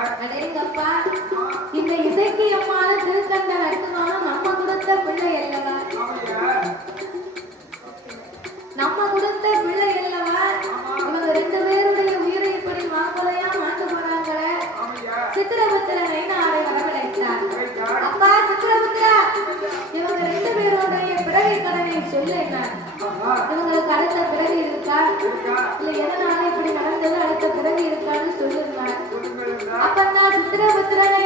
அடேங்கப்பா, இந்த இசைக்கு அம்மால திருக்கண்ட நட்டுவானம் நம்ம கொடுத்த பிள்ளை அல்லவா, நம்ம கொடுத்த பிள்ளை அல்லவா. இவங்க 2 பேருடைய உயிரை இப்படி மாங்கலையா மாண்டு போனாங்களே. சித்திரபுத்திரனை நாளை வரவழைத்தார். அப்பா சித்திரபுத்திரா, இவங்க 2 பேருடைய பிறவி கடனை சொல்லினார். இவங்களுக்கு அடுத்த பிறவி இருக்கா, இல்ல எதனால இப்படி நடந்தது அடுத்த பிறவி இருக்கான்னு சொல்லுங்க. அப்ப நான் சித்திரபுத்திரனை